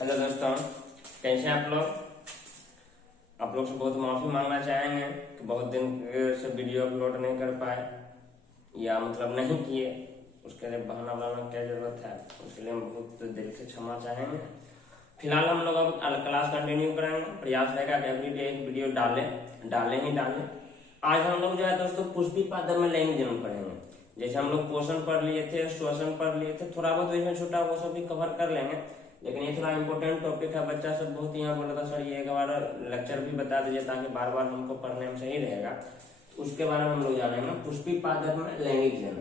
Hello दोस्तों, कैसे हैं आप लोग। आप लोग से बहुत माफ़ी मांगना चाहेंगे कि बहुत दिन से वीडियो अपलोड नहीं कर पाए या मतलब नहीं किए। उसके लिए बहाना बनाना क्या ज़रूरत है, उसके लिए हम बहुत दिल से क्षमा चाहेंगे। फिलहाल हम लोग अब क्लास कंटिन्यू करेंगे। प्रयास रहेगा कि एवरीडे एक वीडियो डालें। आज हम लोग जो है दोस्तों पुष्पी पादप में लैंगिक जन्म पढ़ेंगे। जैसे हम लोग क्वेश्चन पढ़ लिए थे, श्वसन पढ़ लिए थे, थोड़ा बहुत इसमें छोटा वो सब भी कवर कर लेंगे। लेकिन ये थोड़ा इंपॉर्टेंट टॉपिक है। बच्चा सब बहुत यहाँ बोला था सर ये एक बार लेक्चर भी बता दीजिए ताकि बार बार हमको पढ़ने में सही रहेगा। तो उसके बारे में हम लोग जानेंगे पुष्पी पादप में लैंगिक जन्म।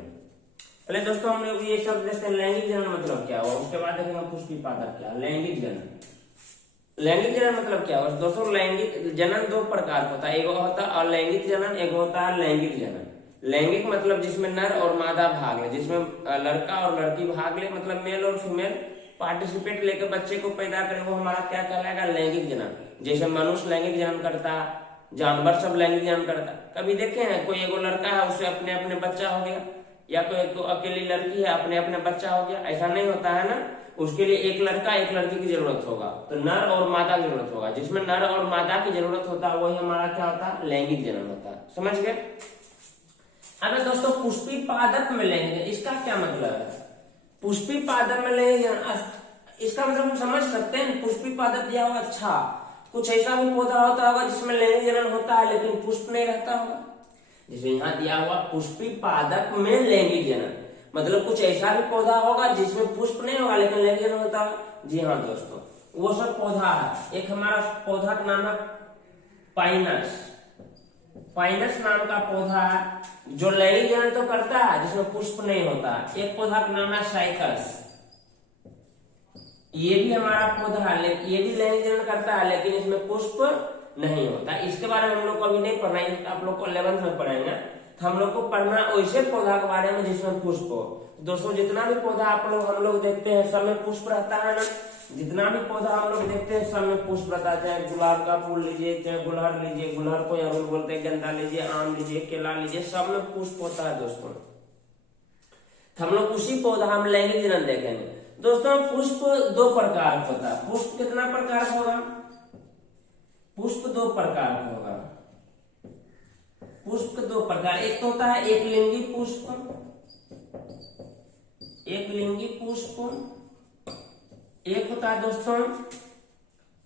पहले दोस्तों हम लोग ये सब देखते हैं लैंगिक जन्म मतलब क्या हुआ, उसके बाद देखेंगे पुष्पी पादप क्या। लैंगिक जन्म मतलब क्या हुआ दोस्तों। लैंगिक जनन दो प्रकार का होता है, एक होता है अलैंगिक जनन, एक होता है लैंगिक जनन। लैंगिक मतलब जिसमें नर और मादा भाग ले, जिसमें लड़का और लड़की भाग ले, मतलब मेल और फीमेल पार्टिसिपेट लेकर बच्चे को पैदा करे, वो हमारा क्या कहलाएगा, लैंगिक जनन। जैसे मनुष्य लैंगिक जनन करता, जानवर सब लैंगिक जनन करता। कभी देखे हैं कोई एगो लड़का है उससे अपने अपने बच्चा हो गया, या कोई अकेली लड़की है अपने अपने बच्चा हो गया, ऐसा नहीं होता है ना। उसके लिए एक लड़का एक लड़की की जरूरत होगा, तो नर और मादा की जरूरत होगा। जिसमें नर और मादा की जरूरत होता है वही हमारा क्या होता है, लैंगिक जनन होता है। समझ गए। अब दोस्तों पुष्पी पादप में लैंगिक, इसका क्या मतलब है। पुष्पी पादप में लैंगिक, इसका मतलब हम समझ सकते हैं। पुष्पी पादप दिया होगा, अच्छा कुछ ऐसा भी पौधा होता होगा जिसमें लैंगिक जनन होता है लेकिन पुष्प नहीं रहता होगा। जैसे यहाँ दिया हुआ पुष्पी पादप में लैंगिक जनन, मतलब कुछ ऐसा भी पौधा होगा जिसमें पुष्प नहीं होगा लेकिन लैंगिक जनन होता है। जी हाँ दोस्तों, वो सब पौधा है। एक हमारा पौधा का नाम है पाइनस नाम का पौधा है जो लैंगिक जनन तो करता है जिसमें पुष्प नहीं होता। एक पौधा का नाम है साइकस, ये भी हमारा पौधा है, ये भी लैंगिक जनन करता है लेकिन इसमें पुष्प नहीं होता। इसके बारे में हम लोग को अभी नहीं पढ़ना है, आप लोग को 11th में पढ़ेंगे। तो हम लोग को पढ़ना वैसे पौधा के बारे में जिसमें पुष्प हो। दोस्तों जितना भी पौधा हम लोग देखते हैं सब में पुष्प रहता है ना। जितना भी पौधा हम लोग देखते हैं सब में पुष्प रहता है। चाहे गुलाब का फूल लीजिए, चाहे गुलहर लीजिए, गुलहर को अरुण बोलते हैं, गेंदा लीजिए, आम लीजिए, केला लीजिए, सब में पुष्प होता है दोस्तों। हम लोग उसी पौधा हम लैंगिक जनन देखेंगे। दोस्तों पुष्प दो प्रकार का होता है। पुष्प कितना प्रकार का होगा, पुष्प दो प्रकार का होगा। पुष्प दो प्रकार, एक तो होता है एक लिंगी पुष्प, एक होता है दोस्तों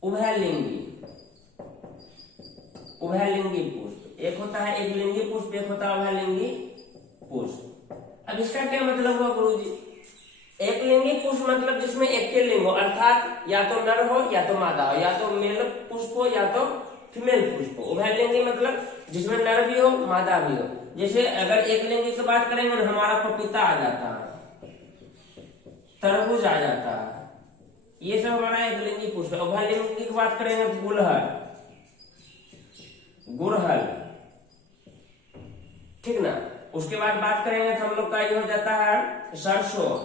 उभयलिंगी पुष्प। एक होता है एक लिंगी पुष्प, एक होता है उभयलिंगी पुष्प। अब इसका क्या मतलब हुआ गुरुजी। एक लिंगी पुष्प मतलब जिसमें एक के लिंग हो, अर्थात या तो नर हो या तो मादा हो, या तो मेल पुष्प हो या तो फीमेल पुष्प हो। उभयलिंगी मतलब जिसमें नर भी हो मादा भी हो। जैसे अगर एक लिंगी की बात करेंगे तो हमारा पपीता आ जाता है, तरबूज आ जाता है, ये सब हमारा एक लिंगी पुष्प है। उभयलिंगी की बात करेंगे तो गुड़हल, ठीक ना। उसके बाद बात करेंगे तो हम लोग का ये हो जाता है सरसों,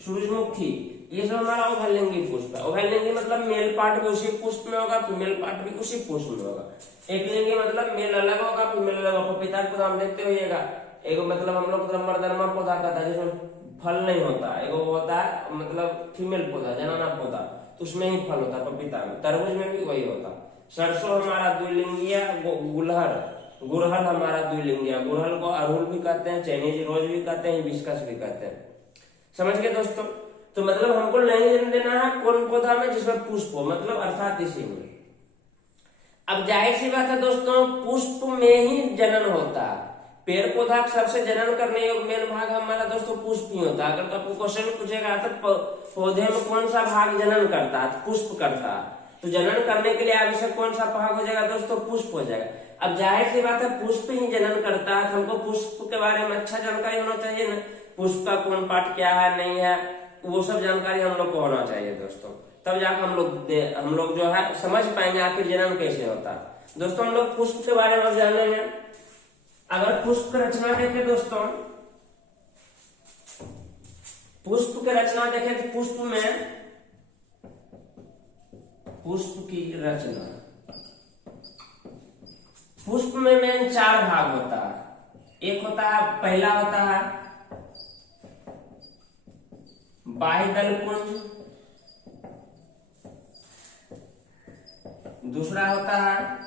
सूरजमुखी, ये सब हमारा उभयलिंगी पुष्प है। उभयलिंगी मतलब मेल पार्ट भी उसी पुष्प में होगा, फीमेल पार्ट भी उसी पुष्प में होगा। एक लिंगी मतलब मेल अलग होगा, फीमेल अलग होगा। पपीता को हम देखते होइएगा, एक मतलब हम लोग मर्दनमा पौधा कहता है जिसमें फल नहीं होता, एक होता है मतलब फीमेल पौधा, जनाना पौधा, तो उसमें ही फल होता है पपीता में। तरबूज में भी वही होता। सरसों हमारा द्विलिंगिया, गुड़हल हमारा द्विलिंगिया। गुड़हल को अड़हुल भी कहते हैं, चाइनीज रोज भी कहते हैं, हिबिस्कस भी कहते हैं। समझ गए दोस्तों। तो मतलब हमको लैंगिक जनन देना है कौन पौधा में, जिसमें पुष्प हो, मतलब अर्थात इसी में। अब जाहिर सी बात है दोस्तों, पुष्प में ही जनन होता है। पेड़ पौधा सबसे जनन करने योग्य मेन भाग हमारा दोस्तों पुष्प ही होता है। अगर आपको क्वेश्चन पूछेगा तो पौधे में कौन सा भाग जनन करता है, पुष्प करता है, तो जनन करने के लिए आवश्यक कौन सा भाग हो जाएगा दोस्तों, पुष्प हो जाएगा। अब जाहिर सी बात है पुष्प ही जनन करता है, हमको पुष्प के बारे में अच्छा जानकारी होना चाहिए ना। पुष्प का कौन पार्ट क्या है नहीं है, वो सब जानकारी हम लोग को होना चाहिए दोस्तों। तब जाकर हम लोग जो है समझ पाएंगे आखिर जनन कैसे होता है। दोस्तों हम लोग पुष्प के बारे में जानेंगे। अगर पुष्प की रचना देखें दोस्तों, पुष्प की रचना देखें तो पुष्प में मेन 4 भाग होता है। एक होता है, पहला होता है बाह्य दल पुंज, दूसरा होता है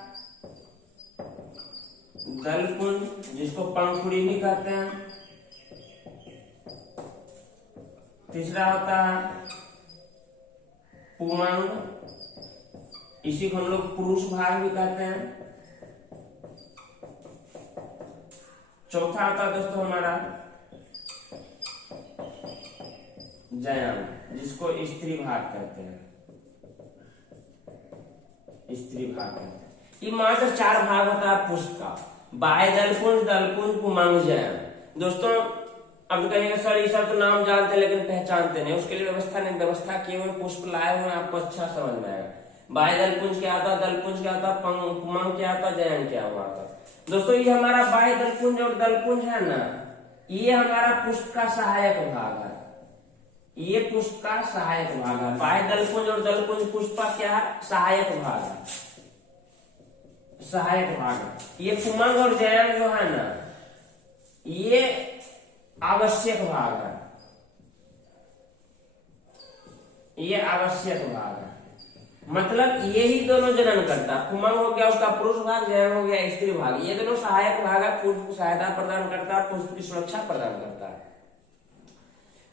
दलपुंज, जिसको पंखुड़ी भी कहते हैं। तीसरा होता है पुमंग, इसी को हम लोग पुरुष भाग भी कहते हैं। चौथा होता है दोस्तों हमारा जयम, जिसको स्त्री भाग कहते हैं। स्त्री भाग कहते हैं। ये मात्र 4 भाग होता है पुष्प का, बाह्य दलपुंज, दलपुंज, पुमंग, जयम। दोस्तों अब कहेंगे सर ये सब तो नाम जानते हैं लेकिन पहचानते नहीं, उसके लिए व्यवस्था नहीं, व्यवस्था केवल पुष्प लाए हुए आपको अच्छा समझ में आएगा। बाह्य दलपुंज क्या आता, दलपुंज क्या आता, पुमंग क्या आता, जयम क्या हुआ था। दोस्तों ये हमारा बाह्य दलपुंज और दलपुंज है ना, ये हमारा पुष्प का सहायक भाग है। ये पुष्प का सहायक भाग है। बाह्य दलपुंज और दलपुंज पुष्प का क्या है, सहायक भाग है, सहायक भाग है। ये पुमंग और जयम जो है ना, ये आवश्यक भाग है, ये आवश्यक भाग है। मतलब यही दोनों जनन करता, पुमंग हो गया उसका पुरुष भाग, जयम हो गया स्त्री भाग। ये दोनों सहायक भाग है, पुष्प को सहायता प्रदान करता है, पुष्प की सुरक्षा प्रदान करता है।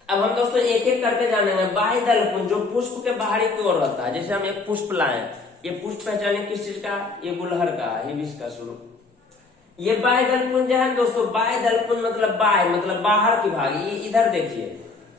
अब हम दोस्तों एक एक करके जानेंगे। बाह्य दलपुंज जो पुष्प के बाहरी की ओर रहता है, जैसे हम एक पुष्प लाए, ये पुष्प पहचाने किस चीज का, ये गुलहर का, हिबिस्कस। ये बाह्य दलपुंज है दोस्तों। बाह्य दलपुंज मतलब बाह्य मतलब बाहर की भाग। ये इधर देखिए,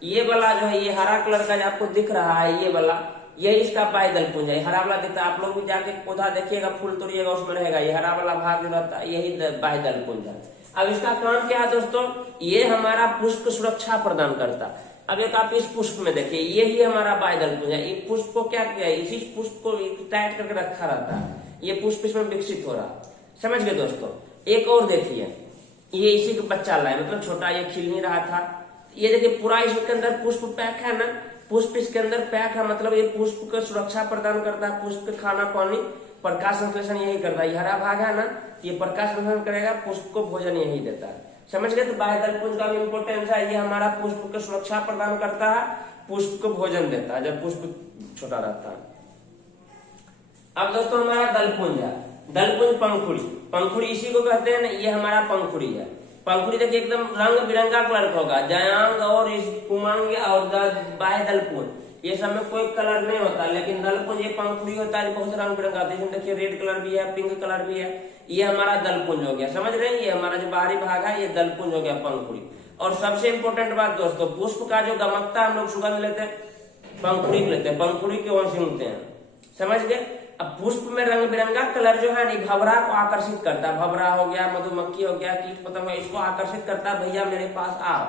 ये वाला जो है, ये हरा कलर का जो आपको दिख रहा है, ये वाला, ये इसका बाह्य दलपुंज है। हरा वाला दिखता है, आप लोग भी जाके पौधा देखिएगा, फूल तोड़िएगा, उसमें रहेगा ये हरा वाला भाग जो रहता है, यही बाह्य दलपुंज है। अब इसका काम क्या है दोस्तों, ये हमारा पुष्प को सुरक्षा प्रदान करता। अब एक आप इस पुष्प में देखिए, यही हमारा बाह्य दलपुंज है। इस पुष्प को क्या किया है, इसी पुष्प को टाइट करके रखा रहता है, ये पुष्प इसमें विकसित हो रहा। समझ गए दोस्तों। एक और देखिए, ये इसी का बच्चा लाए, मतलब छोटा, ये खिल नहीं रहा था। ये देखिए पूरा इसके अंदर पुष्प पैक है ना, पुष्प इसके अंदर पैक है, मतलब ये पुष्प को सुरक्षा प्रदान करता है। पुष्प के खाना पानी प्रकाश संश्लेषण यही करता है। ये हरा भाग है ना, ये प्रकाश संश्लेषण करेगा, पुष्प को भोजन यही देता है। समझ गए। तो बाह्य दलपुंज का भी इंपोर्टेंस है, ये हमारा पुष्प को सुरक्षा प्रदान करता है, पुष्प को भोजन देता है जब पुष्प छोटा रहता है। अब दोस्तों हमारा दलपुंज है, दलपुंज पंखुड़ी, पंखुड़ी इसी को कहते हैं ना, ये हमारा पंखुड़ी है। पंखुड़ी देखिए एकदम रंग बिरंगा कलर का होगा। जयांग और इस पुमंग और बाह्य दलपुंज ये सब में कोई कलर नहीं होता, लेकिन दलपुंज ये पंखुड़ी होता है, बहुत रंग बिरंगा होता है। इसमें देखिए रेड कलर भी है, पिंक कलर भी है। ये हमारा दलपुंज हो गया। समझ रहे हैं, ये हमारा जो बाहरी भाग है, ये दलपुंज हो गया, पंखुड़ी। और सबसे इंपोर्टेंट बात दोस्तों, पुष्प का जो गमकता हम लोग सुगंध लेते हैं, पंखुड़ी लेते हैं, पंखुड़ी की ओर सूंघते हैं। समझ गए। अब पुष्प में रंग बिरंगा कलर जो है ना, भंवरा को आकर्षित करता है। भंवरा हो गया, मधुमक्खी हो गया, कीट पतंग, इसको आकर्षित करता है, भैया मेरे पास आओ।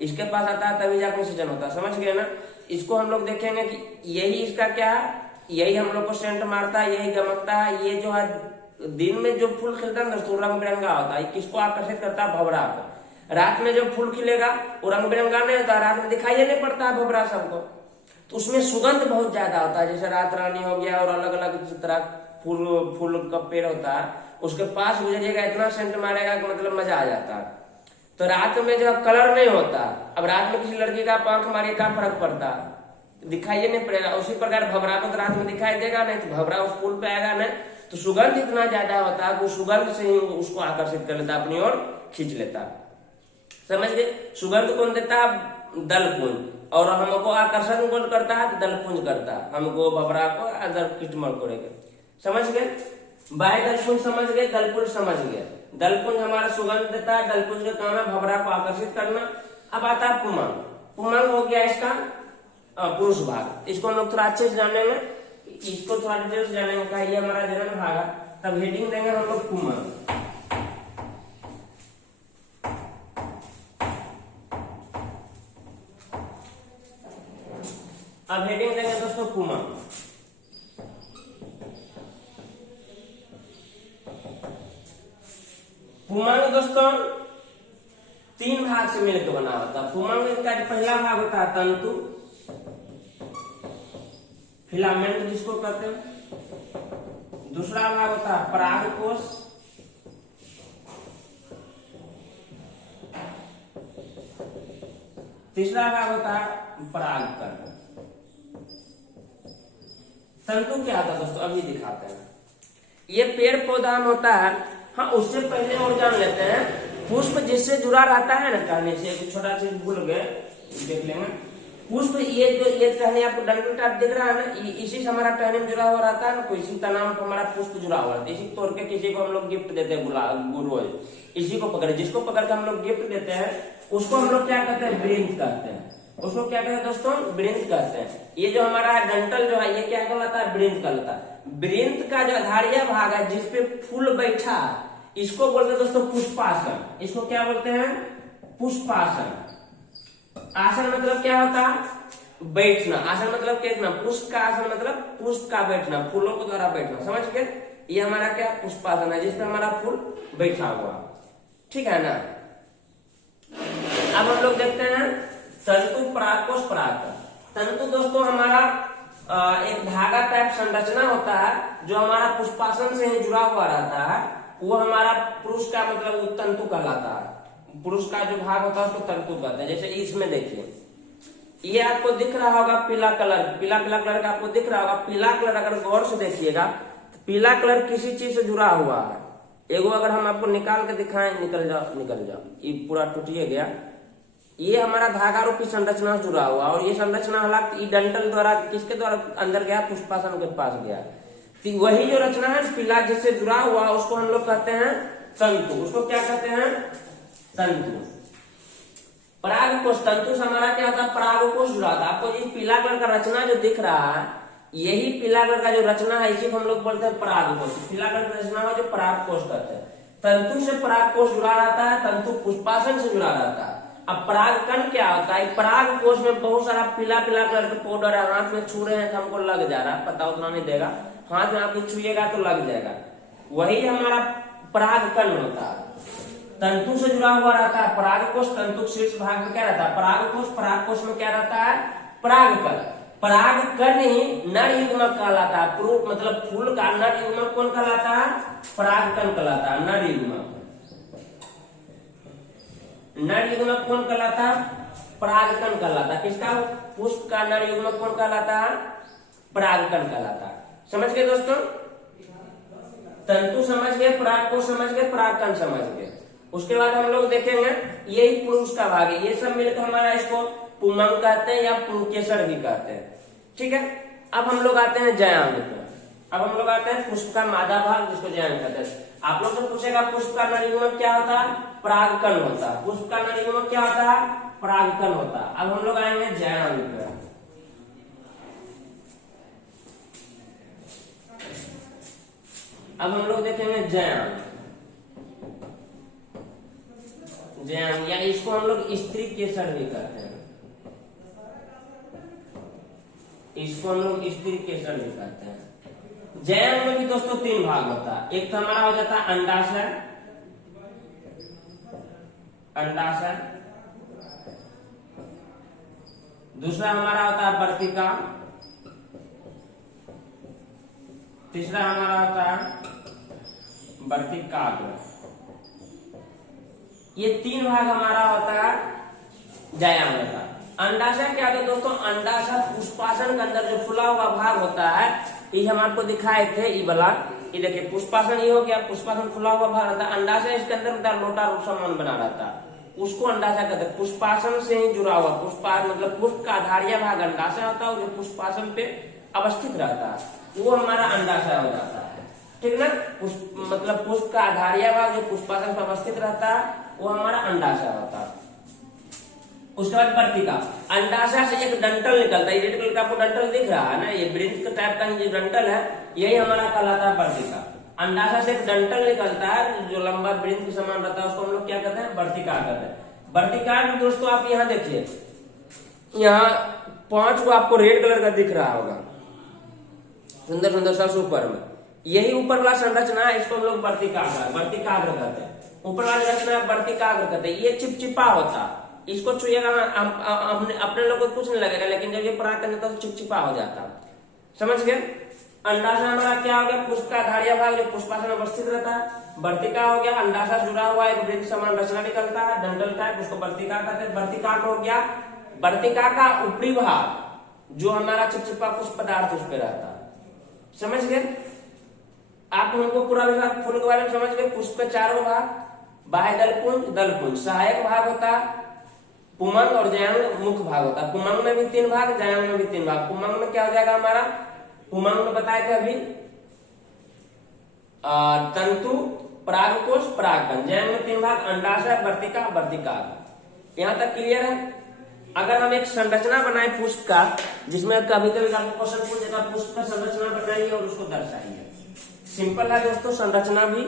इसके पास आता है तभी जाकर सीजन होता है। समझ गए ना। इसको हम लोग देखेंगे कि यही इसका क्या है, यही हम लोग को सेंट मारता है, यही गमकता है। ये जो है दिन में जो फूल खिलता है दोस्तों रंग बिरंगा होता है। किसको आकर्षित करता है, भंवरा को। रात में जो फूल खिलेगा वो रंग बिरंगा नहीं होता, रात में दिखाई नहीं पड़ता है भंवरा सबको, तो उसमें सुगंध बहुत ज्यादा होता है। जैसे रात रानी हो गया और अलग अलग तरह फूल का पेड़ होता है, उसके पास गुजरिएगा, इतना सेंट मारेगा कि मतलब मजा आ जाता है। तो रात में जो कलर नहीं होता, अब रात में किसी लड़की का पंख मारे क्या फर्क पड़ता, दिखाई नहीं पड़ेगा। उसी प्रकार भंवरा को तो रात में दिखाई देगा नहीं, तो भंवरा उस फूल पे आएगा नहीं, तो सुगंध इतना ज्यादा होता है, वो सुगंध से ही उसको आकर्षित कर लेता, अपनी ओर खींच लेता। समझ गए। सुगंध कौन देता है, दलपुंज। और हमको आकर्षण कौन करता है, दलपुंज करता है, हमको भंवरा को अदर कीट मकोड़े के। समझ गए। बाह्य दलपुंज समझ गए, दलपुंज समझ गए। दलपुंज हमारा सुगंध देता है, दलपुंज का काम है भंवरा को आकर्षित करना। अब आता है पुमंग। पुमंग हो गया इसका पुरुष भाग। इसको हम लोग थोड़ा अच्छे से जानेंगे, इसको थोड़ा डिटेल से जानेंगे का ये हमारा जनन भाग है। तब हेडिंग देंगे हम लोग पुमंग। अब हेडिंग देंगे दोस्तों पुमंग। पुमंग दोस्तों 3 भाग से मिलकर बना होता है। पुमंग का पहला भाग होता है तंतु, फिलामेंट जिसको कहते हैं। दूसरा भाग होता है परागकोश, तीसरा भाग होता है परागकण। तंतु क्या होता है दोस्तों, अभी दिखाते हैं। ये पेड़ पौधा में होता है। हाँ, उससे पहले और जान लेते हैं, पुष्प जिससे जुड़ा रहता है ना, कहने से एक छोटा चीज भूल गए, देख लेंगे। पुष्प ये जो ये टहनी आपको डंडल टाइप दिख रहा है ना, इसी से हमारा टहनी में जुड़ा हुआ रहता है ना, तो इसी का नाम हमारा पुष्प जुड़ा हुआ रहता है। इसी तोड़ के किसी को हम लोग गिफ्ट देते हैं, रोज इसी को पकड़े, जिसको पकड़ के हम लोग गिफ्ट देते हैं उसको हम लोग क्या कहते हैं, वृंत कहते हैं। उसको क्या कहते हैं दोस्तों, वृंत कहते हैं। ये जो हमारा डंटल जो है ये क्या कहलाता है, वृंत कहलाता है। वृंत का जो आधारिया भाग है जिसपे फूल बैठा, इसको बोलते हैं दोस्तों पुष्पासन। इसको क्या बोलते हैं, पुष्पासन। आसन मतलब क्या होता है, बैठना। आसन मतलब क्या, पुष्प का आसन मतलब पुष्प का बैठना, फूलों के द्वारा बैठना, समझ गए। ये हमारा क्या पुष्पासन है, जिसपे हमारा फूल बैठा हुआ, ठीक है ना। अब हम लोग देखते हैं तंतु, परागकोश, परागकण। तंतु दोस्तों हमारा एक धागा टाइप संरचना होता है जो हमारा पुष्पासन से ही जुड़ा हुआ रहता है। वो हमारा पुरुष का मतलब तंतु कहलाता है। पुरुष का जो भाग होता है उसको तंतु कहते हैं। जैसे इसमें देखिए, ये आपको दिख रहा होगा पीला कलर, पीला पीला कलर का आपको दिख रहा होगा। पीला कलर अगर गौर से देखिएगा तो पीला कलर किसी चीज से जुड़ा हुआ है। एगो अगर हम आपको निकाल के दिखाएं, निकल जाओ निकल जाओ, ये पूरा टूटिए गया। ये हमारा धागा रूपी संरचना से जुड़ा हुआ, और ये संरचना हालांकि डंटल द्वारा किसके द्वारा अंदर गया, पुष्पासन के पास गया। तो वही जो रचना है पीला जिससे जुड़ा हुआ उसको हम लोग कहते हैं तंतु। उसको क्या कहते हैं, तंतु। परागकोश, तंतु से हमारा क्या होता है, परागकोश जुड़ा था। आपको ये पीला कलर का रचना जो दिख रहा है, यही पीला कलर का जो रचना है इसी को हम लोग बोलते हैं परागकोश। पीला कलर की रचना है जो परागकोश कहते हैं। तंतु से परागकोश जुड़ा रहता है, तंतु पुष्पासन से जुड़ा रहता है। अब परागकण क्या होता है, परागकोश में बहुत सारा पीला पीला कलर का पाउडर है। हाथ में छू रहे हैं तो हमको लग जा रहा है, पता उतना नहीं देगा, हाथ में आपको छुएगा तो लग जाएगा। वही हमारा परागकण होता है, तंतु से जुड़ा हुआ रहता है। परागकोश तंतु शीर्ष भाग में क्या रहता है, परागकोश। परागकोश में क्या रहता है, परागकण। परागकण ही नर युग्मक कहलाता है। मतलब फूल का नर युग्मक कौन कहलाता है, परागकण कहलाता है। नर युग्मक, नर युग्मक कौन कहलाता है, परागकण कहलाता है। किसका, पुष्प का नर युग्मक कौन कहलाता है, परागकण कहलाता है। समझ गए दोस्तों, तंतु समझ गए, परागकोश समझ गए, परागकण समझ गए। उसके बाद हम लोग देखेंगे यही पुरुष का भाग है। ये सब मिलकर हमारा इसको पुमंग कहते हैं या पुंकेसर भी कहते हैं, ठीक है। अब हम लोग आते हैं जयांग पे। अब हम लोग आते हैं पुष्प का मादा भाग जिसको जयांग कहते हैं। आप लोग से पूछेगा पुष्प का नर युग्मक क्या होता है, परागकण होता है। पुष्प का नर युग्मक क्या होता है, परागकण होता है। अब हम लोग आएंगे जयांग पे। अब हम लोग देखेंगे जयांग। जयांग या इसको हम लोग स्त्री केसर भी कहते हैं। इसको हम लोग स्त्री केसर भी कहते हैं। जयांग में भी दोस्तों तीन भाग होता है। एक तो हमारा हो जाता है अंडाशय, अंडाशय। दूसरा हमारा होता है वर्तिका। तीसरा हमारा होता है वर्तिकाग्र। ये तीन भाग हमारा होता है जयांग का। अंडाशय क्या होता है दोस्तों, अंडाशय पुष्पासन के अंदर जो फुला हुआ भाग होता है, ये हम आपको दिखाए थे, ये वाला। ये देखिए पुष्पासन ये हो गया, पुष्पासन खुला हुआ भाग रहता है। अंडाशय इसके अंदर लोटा रूप सामान बना रहता है, उसको अंडाशय कहते हैं। पुष्पासन से ही जुड़ा हुआ, पुष्पा मतलब पुष्प का आधारिया भाग अंडाशय होता है, जो पुष्पासन पे अवस्थित रहता है वो हमारा अंडाशय हो जाता है, ठीक ना। मतलब पुष्प का आधारिया भाग जो पुष्पासन पे अवस्थित रहता है वो हमारा अंडाशय होता है। उसके बाद वर्तिका। अंडाशय से एक डंटल निकलता है, रेड कलर का आपको डंटल दिख रहा है ना, ये वृंत के टाइप का ये डंटल है, यही हमारा कहलाता है वर्तिका। अंडाशय से एक डंटल निकलता है जो लंबा वृंत के समान रहता है, उसको हम लोग क्या कहते हैं, वर्तिका कहते हैं। वर्तिका में दोस्तों आप यहाँ देखिए, यहाँ 5 को आपको रेड कलर का दिख रहा होगा, सुंदर सुंदर सबसे ऊपर में। यही ऊपर वाला संरचना है, इसको हम लोग वर्तिकाग्र कहते हैं। ऊपर वाली रचना वर्तिकाग्र कहते हैं। ये चिपचिपा होता, इसको छुएगा ना अपने लोग को कुछ नहीं लगेगा, लेकिन जब ये पराग करता है तो चिपचिपा हो जाता। समझ गए। अंडाशय हमारा क्या हो गया, पुष्प का आधारिया भाग जो पुष्पासन में अवस्थित रहता है। वर्तिका हो गया, अंडाशय जुड़ा हुआ एक वृत्त समान रचना निकलता है, डंडल टाइप, उसको वर्तिका कहते हैं। वर्तिका हो गया वर्तिका का ऊपरी भाग जो हमारा चिपचिपा कुछ पदार्थ उस पर रहता है। समझ गए। आप हमको पूरा विभाग फूल के बारे में समझ गए। पुष्प के चारों भाग, बाह्य दलपुंज, दलपुंज, सहायक भाग होता है पुमंग और जयांग मुख्य भाग होता है। पुमंग में भी 3 भाग, जयांग में भी 3 भाग। पुमंग में क्या हो जाएगा हमारा, पुमंग में बताए थे अभी तंतु, परागकोश, परागकण। जयांग में 3 भाग, अंडाशय, वर्तिका, वर्तिकाग्र। यहाँ तक क्लियर है। अगर हम एक संरचना बनाए पुष्प का, जिसमें कभी कभी आपको क्वेश्चन पूछेगा पुष्प का संरचना बनाइए और उसको दर्शाइए। सिंपल है दोस्तों संरचना भी।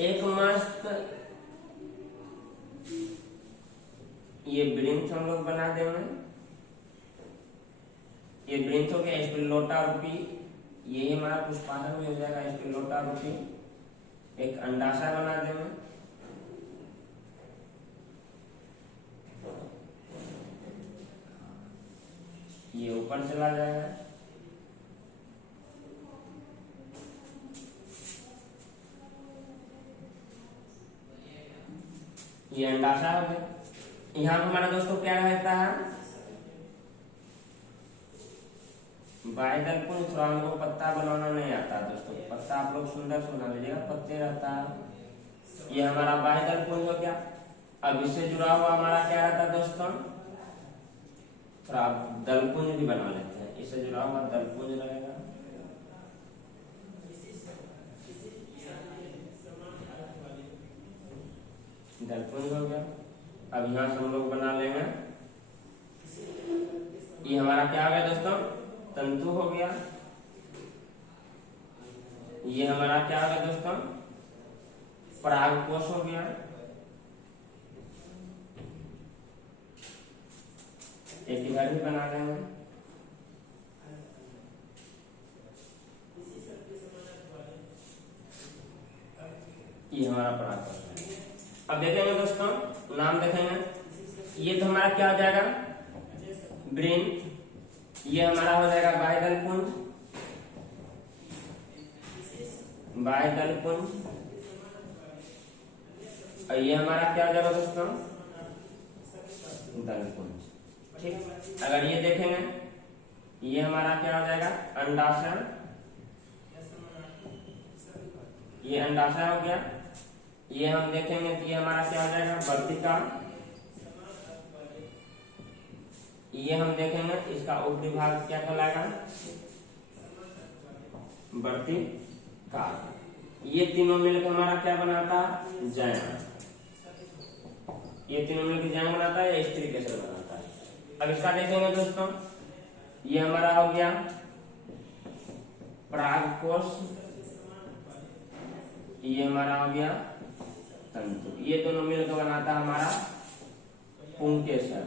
एक मस्त ये वृंत हम लोग बना देंगे। ये वृंत हो गया, स्पिलोटा रूपी, यही हमारा पुष्पासन में हो जाएगा, स्पिलोटा रूपी। एक अंडाशय बना देंगे, ये ऊपर चला जाएगा। ये अंडाशय हो गया। यहाँ पर हमारा दोस्तों क्या रहता है, बाह्यदलपुंज। थोड़ा हमको पत्ता बनाना नहीं आता दोस्तों, पत्ता आप लोग सुंदर बना लीजिएगा, पत्ते रहता है। ये हमारा बाह्यदलपुंज हो गया। अब इससे जुड़ा हुआ हमारा क्या रहता है दोस्तों, थोड़ा दलपुंज भी बना लेते हैं। इससे जुड़ा हुआ दलपुंज रहेगा। दलपुंज हो गया। अब यहाँ से हम लोग बना लेंगे, ये हमारा क्या हो गया दोस्तों, तंतु हो गया। ये हमारा क्या हो गया दोस्तों, परागकोश हो गया। एक इधर भी बना लेंगे। ये हमारा परागकोश है। अब देखेंगे दोस्तों, नाम देखेंगे। ये तो हमारा क्या हो जाएगा, वृंत। ये हमारा हो जाएगा बाह्यदलपुंज, बाह्यदलपुंज। और ये हमारा क्या हो जाएगा दोस्तों, दलपुंज। ठीक, अगर ये देखेंगे, ये हमारा क्या हो जाएगा, अंडाशय। ये अंडाशय हो गया। ये हम देखेंगे तो ये हमारा क्या हो जाएगा, वर्तिका। ये हम देखेंगे इसका ऊपरी भाग क्या कहलाएगा, वर्तिका। ये तीनों मिलकर हमारा क्या बनाता है, जयांग। ये तीनों मिलकर जयांग बनाता है, इस तरीके से बनाता है। अब इसका देखेंगे दोस्तों, ये हमारा हो गया परागकोश, ये हमारा हो गया तंतु। ये दोनों मिलकर बनाता है हमारा पुंकेसर,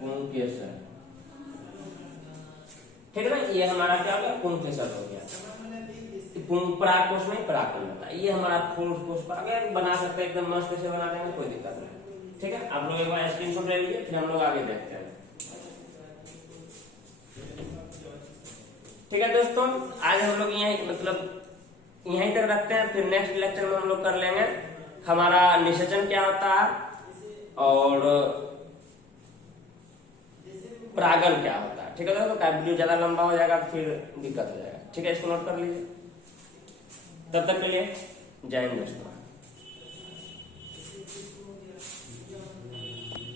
पुंकेसर। ठीक है ना, ये हमारा क्या हो गया, पुंकेसर हो गया। परागकोश में परागकण होता है। ये हमारा फूल पुष्प आ गया, बना सकते हैं एकदम मस्त से बना देंगे, कोई दिक्कत नहीं। ठीक है, आप लोग एक बार स्क्रीनशॉट ले लीजिए, फिर हम लोग आगे देखते हैं। ठीक है दोस्तों, आज हम लोग यहीं मतलब यहीं तक रखते हैं। फिर नेक्स्ट लेक्चर में हम लोग कर लेंगे हमारा निषेचन क्या होता है और परागण क्या होता है। ठीक है दोस्तों, वीडियो ज्यादा लंबा हो जाएगा तो फिर दिक्कत हो जाएगा। ठीक है, इसको नोट कर लीजिए। तब तक के लिए जय हिंद दोस्तों।